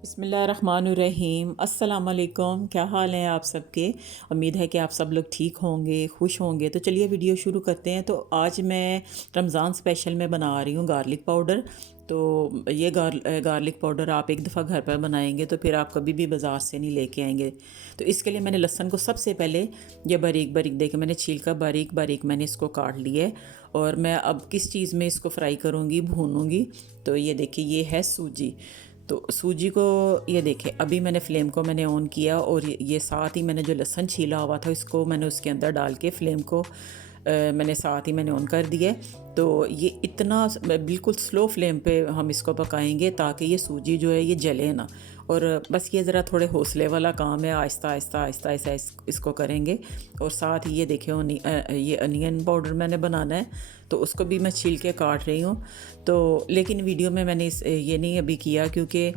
बिस्मिल्लाहिर्रहमानिर्रहीम। अस्सलाम वालेकुम। क्या हाल है आप सबके? उम्मीद है कि आप सब लोग ठीक होंगे, खुश होंगे। तो चलिए वीडियो शुरू करते हैं। तो आज मैं रमज़ान स्पेशल में बना रही हूँ गार्लिक पाउडर। तो ये गार्लिक पाउडर आप एक दफ़ा घर पर बनाएंगे तो फिर आप कभी भी बाज़ार से नहीं लेके आएंगे। तो इसके लिए मैंने लहसुन को सबसे पहले ये बारीक बारीक देखे मैंने छील कर बारीक बारीक मैंने इसको काट लिया है। और मैं अब किस चीज़ में इसको फ्राई करूँगी, भूनूँगी। तो ये देखिए, ये है सूजी। तो सूजी को ये देखें, अभी मैंने फ्लेम को मैंने ऑन किया और ये साथ ही मैंने जो लहसुन छीला हुआ था इसको मैंने उसके अंदर डाल के फ्लेम को मैंने साथ ही मैंने ऑन कर दिया। तो ये इतना बिल्कुल स्लो फ्लेम पे हम इसको पकाएंगे ताकि ये सूजी जो है ये जले ना। और बस ये ज़रा थोड़े हौसले वाला काम है, आहिस्ता आहिस्ता आहिस्ता आहिस्ता इसको करेंगे। और साथ ही ये देखें ये अनियन पाउडर मैंने बनाना है, तो उसको भी मैं छील के काट रही हूँ। तो लेकिन वीडियो में मैंने ये नहीं अभी किया क्योंकि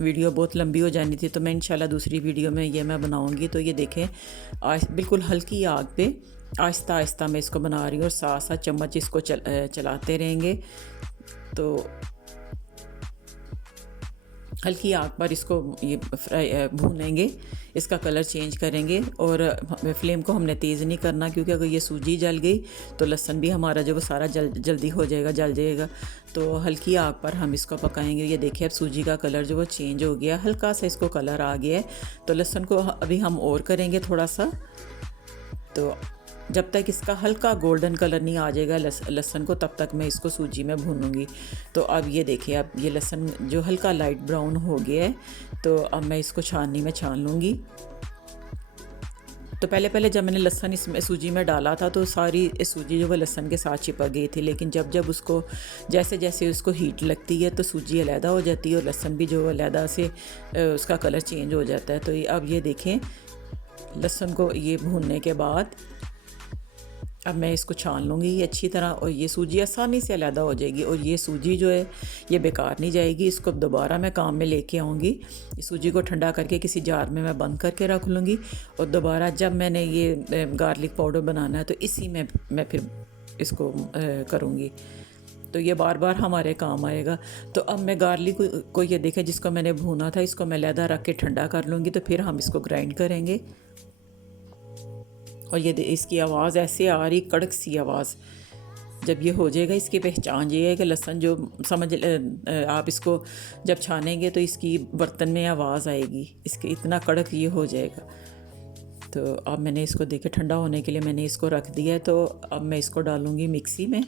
वीडियो बहुत लंबी हो जानी थी। तो मैं इंशाल्लाह दूसरी वीडियो में ये मैं बनाऊँगी। तो ये देखें, आज बिल्कुल हल्की आग पे आहिस्ता आहिस्ता मैं इसको बना रही हूँ और साथ साथ चम्मच इसको चलाते रहेंगे। तो हल्की आग पर इसको ये फ्राई भूनेंगे, इसका कलर चेंज करेंगे। और फ्लेम को हमने तेज़ नहीं करना क्योंकि अगर ये सूजी जल गई तो लहसुन भी हमारा जो वो सारा जल्दी हो जाएगा, जल जाएगा। तो हल्की आग पर हम इसको पकाएंगे। ये देखिए, अब सूजी का कलर जो वो चेंज हो गया, हल्का सा इसको कलर आ गया है। तो लहसुन को अभी हम और करेंगे थोड़ा सा। तो जब तक इसका हल्का गोल्डन कलर नहीं आ जाएगा लहसुन को, तब तक मैं इसको सूजी में भूनूंगी। तो अब ये देखिए, अब ये लहसुन जो हल्का लाइट ब्राउन हो गया है, तो अब मैं इसको छाननी में छान लूँगी। तो पहले पहले जब मैंने लहसुन इसमें सूजी में डाला था तो सारी सूजी जो वो लहसुन के साथ चिपक गई थी। लेकिन जब जब उसको जैसे जैसे उसको हीट लगती है तो सूजी अलहदा हो जाती है और लहसुन भी जो अलहदा से उसका कलर चेंज हो जाता है। तो अब ये देखें, लहसुन को ये भूनने के बाद अब मैं इसको छान लूँगी ये अच्छी तरह, और ये सूजी आसानी से अलहदा हो जाएगी। और ये सूजी जो है ये बेकार नहीं जाएगी, इसको दोबारा मैं काम में लेके आऊँगी। इस सूजी को ठंडा करके किसी जार में मैं बंद करके रख लूँगी। और दोबारा जब मैंने ये गार्लिक पाउडर बनाना है तो इसी में मैं फिर इसको करूँगी। तो ये बार बार हमारे काम आएगा। तो अब मैं गार्लिक को ये देखें, जिसको मैंने भूना था इसको मैं अलहदा रख के ठंडा कर लूँगी। तो फिर हम इसको ग्राइंड करेंगे। और ये इसकी आवाज़ ऐसे आ रही, कड़क सी आवाज़। जब ये हो जाएगा, इसकी पहचान ये है कि लहसुन जो आप इसको जब छानेंगे तो इसकी बर्तन में आवाज़ आएगी, इसके इतना कड़क ये हो जाएगा। तो अब मैंने इसको देखे ठंडा होने के लिए मैंने इसको रख दिया है। तो अब मैं इसको डालूँगी मिक्सी में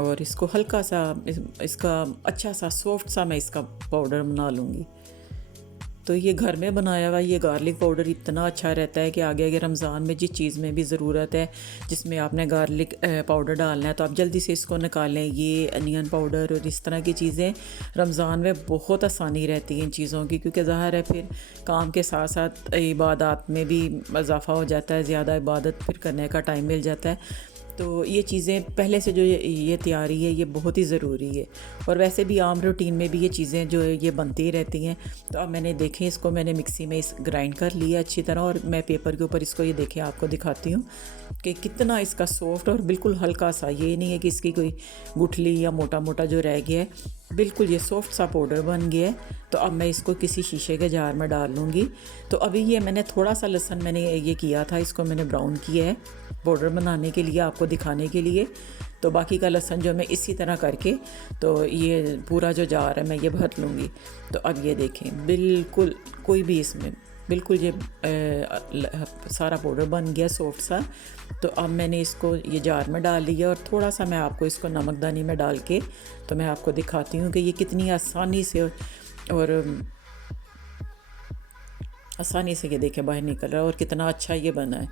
और इसको हल्का सा इसका अच्छा सा सॉफ्ट सा मैं इसका पाउडर बना लूँगी। तो ये घर में बनाया हुआ ये गार्लिक पाउडर इतना अच्छा रहता है कि आगे आगे रमज़ान में जिस चीज़ में भी ज़रूरत है जिसमें आपने गार्लिक पाउडर डालना है तो आप जल्दी से इसको निकालें। ये अनियन पाउडर और इस तरह की चीज़ें रमज़ान में बहुत आसानी रहती है इन चीज़ों की, क्योंकि ज़ाहिर है फिर काम के साथ साथ इबादत में भी इजाफ़ा हो जाता है, ज़्यादा इबादत फिर करने का टाइम मिल जाता है। तो ये चीज़ें पहले से जो ये तैयारी है ये बहुत ही ज़रूरी है। और वैसे भी आम रूटीन में भी ये चीज़ें जो है ये बनती रहती हैं। तो अब मैंने देखें, इसको मैंने मिक्सी में इस ग्राइंड कर लिया अच्छी तरह। और मैं पेपर के ऊपर इसको ये देखें आपको दिखाती हूँ कि कितना इसका सॉफ्ट और बिल्कुल हल्का सा, ये नहीं है कि इसकी कोई गुठली या मोटा मोटा जो रह गया है, बिल्कुल ये सॉफ्ट सा पाउडर बन गया है। तो अब मैं इसको किसी शीशे के जार में डाल लूँगी। तो अभी ये मैंने थोड़ा सा लहसुन मैंने ये किया था, इसको मैंने ब्राउन किया है पाउडर बनाने के लिए, आपको दिखाने के लिए। तो बाकी का लहसुन जो मैं इसी तरह करके तो ये पूरा जो जार है मैं ये भर लूँगी। तो अब ये देखें, बिल्कुल कोई भी इसमें बिल्कुल ये सारा पाउडर बन गया सॉफ्ट सा। तो अब मैंने इसको ये जार में डाल लिया और थोड़ा सा मैं आपको इसको नमकदानी में डाल के तो मैं आपको दिखाती हूँ कि ये कितनी आसानी से और आसानी से ये देखे बाहर निकल रहा है और कितना अच्छा ये बना है।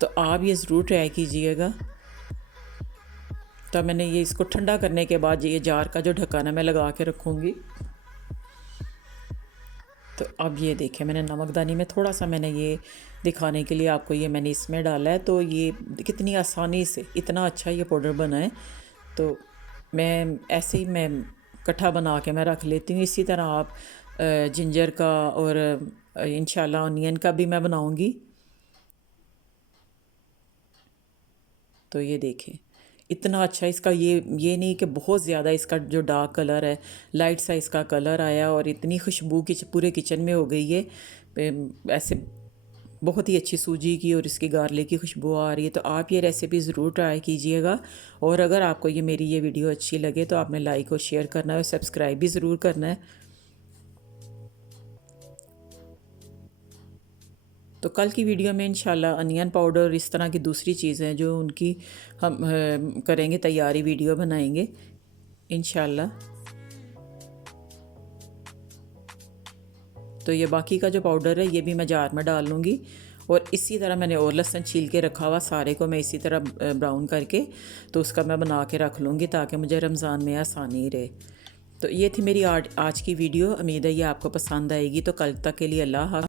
तो आप ये ज़रूर ट्राई कीजिएगा। तो मैंने ये इसको ठंडा करने के बाद ये जार का जो ढक्कन है मैं लगा के रखूँगी। तो अब ये देखें, मैंने नमकदानी में थोड़ा सा मैंने ये दिखाने के लिए आपको ये मैंने इसमें डाला है। तो ये कितनी आसानी से इतना अच्छा ये पाउडर बना है। तो मैं ऐसे ही मैं इकट्ठा बना के मैं रख लेती हूँ। इसी तरह आप जिंजर का और इंशाल्लाह अनियन का भी मैं बनाऊँगी। तो ये देखें, इतना अच्छा इसका ये नहीं कि बहुत ज़्यादा इसका जो डार्क कलर है, लाइट सा इसका कलर आया और इतनी खुशबू पूरे किचन में हो गई है। ऐसे बहुत ही अच्छी सूजी की और इसकी गार्लिक की खुशबू आ रही है। तो आप ये रेसिपी ज़रूर ट्राई कीजिएगा। और अगर आपको मेरी ये वीडियो अच्छी लगे तो आपने लाइक और शेयर करना है और सब्सक्राइब भी ज़रूर करना है। तो कल की वीडियो में इंशाल्लाह अनियन पाउडर और इस तरह की दूसरी चीज़ें जो उनकी हम करेंगे, तैयारी वीडियो बनाएंगे इंशाल्लाह। तो ये बाकी का जो पाउडर है ये भी मैं जार में डाल लूँगी। और इसी तरह मैंने और लहसुन छील के रखा हुआ, सारे को मैं इसी तरह ब्राउन करके तो उसका मैं बना के रख लूँगी ताकि मुझे रमज़ान में आसानी रहे। तो ये थी मेरी आज की वीडियो। उम्मीद है ये आपको पसंद आएगी। तो कल तक के लिए अल्लाह हाफ़िज़।